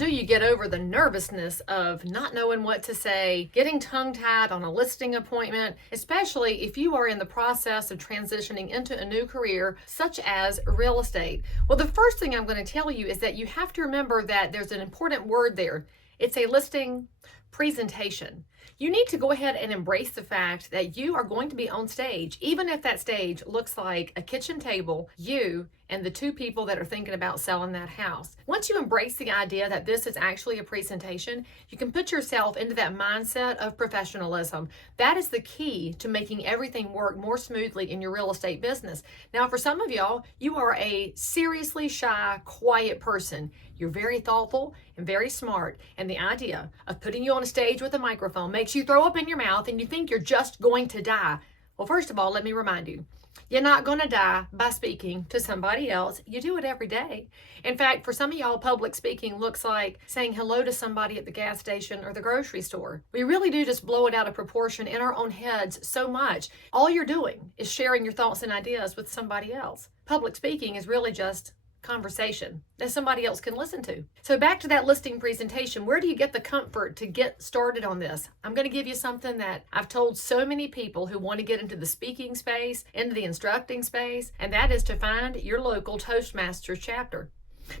do you get over the nervousness of not knowing what to say, getting tongue-tied on a listing appointment, especially if you are in the process of transitioning into a new career, such as real estate? Well, the first thing I'm going to tell you is that you have to remember that there's an important word there. It's a listing presentation. You need to go ahead and embrace the fact that you are going to be on stage, even if that stage looks like a kitchen table, you and the two people that are thinking about selling that house. Once you embrace the idea that this is actually a presentation, you can put yourself into that mindset of professionalism. That is the key to making everything work more smoothly in your real estate business. Now, for some of y'all, you are a seriously shy, quiet person. You're very thoughtful and very smart, and the idea of putting you on a stage with a microphone makes you throw up in your mouth and you think you're just going to die. Well, first of all, let me remind you, you're not going to die by speaking to somebody else. You do it every day. In fact, for some of y'all, public speaking looks like saying hello to somebody at the gas station or the grocery store. We really do just blow it out of proportion in our own heads so much. All you're doing is sharing your thoughts and ideas with somebody else. Public speaking is really just conversation that somebody else can listen to. So back to that listing presentation, where do you get the comfort to get started on this? I'm going to give you something that I've told so many people who want to get into the speaking space, into the instructing space, and that is to find your local Toastmasters chapter.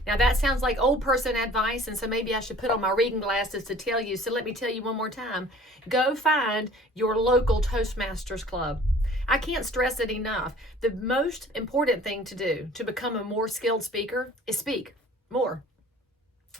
Now that sounds like old person advice, and so maybe I should put on my reading glasses to tell you, so let me tell you one more time. Go find your local Toastmasters club. I can't stress it enough. The most important thing to do to become a more skilled speaker is speak more.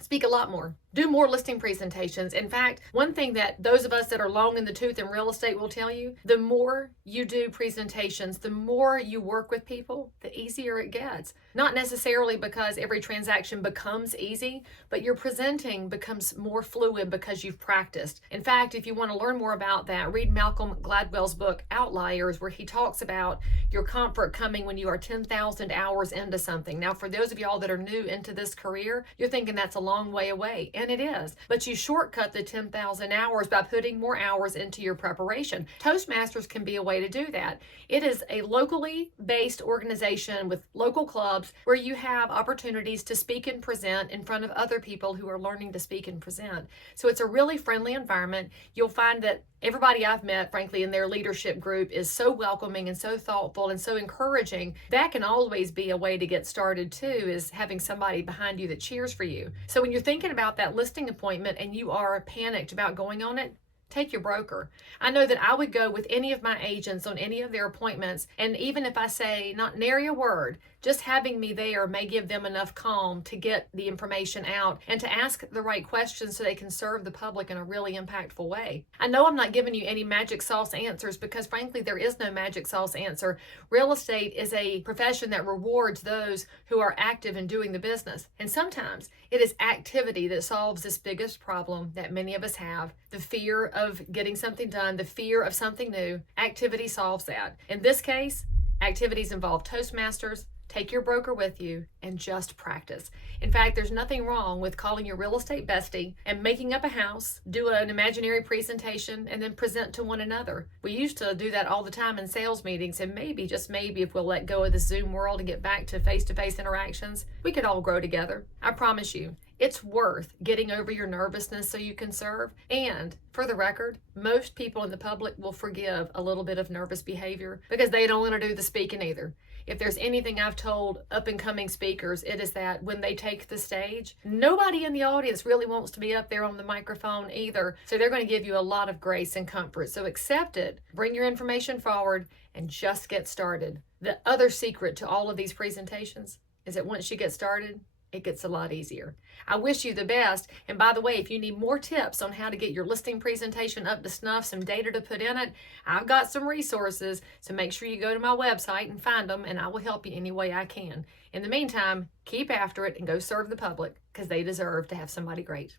Speak a lot more. Do more listing presentations. In fact, one thing that those of us that are long in the tooth in real estate will tell you, the more you do presentations, the more you work with people, the easier it gets. Not necessarily because every transaction becomes easy, but your presenting becomes more fluid because you've practiced. In fact, if you want to learn more about that, read Malcolm Gladwell's book, Outliers, where he talks about your comfort coming when you are 10,000 hours into something. Now, for those of y'all that are new into this career, you're thinking that's a long way away. And it is, but you shortcut the 10,000 hours by putting more hours into your preparation. Toastmasters can be a way to do that. It is a locally based organization with local clubs where you have opportunities to speak and present in front of other people who are learning to speak and present. So it's a really friendly environment. You'll find that everybody I've met, frankly, in their leadership group is so welcoming and so thoughtful and so encouraging. That can always be a way to get started too, is having somebody behind you that cheers for you. So when you're thinking about that listing appointment and you are panicked about going on it, take your broker. I know that I would go with any of my agents on any of their appointments, and even if I say not nary a word, just having me there may give them enough calm to get the information out and to ask the right questions so they can serve the public in a really impactful way. I know I'm not giving you any magic sauce answers because frankly there is no magic sauce answer. Real estate is a profession that rewards those who are active in doing the business, and sometimes it is activity that solves this biggest problem that many of us have, the fear of getting something done, the fear of something new. Activity solves that. In this case, activities involve Toastmasters. Take your broker with you and just practice. In fact, there's nothing wrong with calling your real estate bestie and making up a house, do an imaginary presentation, and then present to one another. We used to do that all the time in sales meetings, and maybe, just maybe, if we'll let go of the Zoom world and get back to face-to-face interactions, we could all grow together. I promise you. It's worth getting over your nervousness so you can serve. And for the record, most people in the public will forgive a little bit of nervous behavior because they don't want to do the speaking either. If there's anything I've told up-and-coming speakers, it is that when they take the stage, nobody in the audience really wants to be up there on the microphone either. So they're going to give you a lot of grace and comfort. So accept it, bring your information forward, and just get started. The other secret to all of these presentations is that once you get started, it gets a lot easier. I wish you the best. And by the way, if you need more tips on how to get your listing presentation up to snuff, some data to put in it, I've got some resources. So make sure you go to my website and find them, and I will help you any way I can. In the meantime, keep after it and go serve the public because they deserve to have somebody great.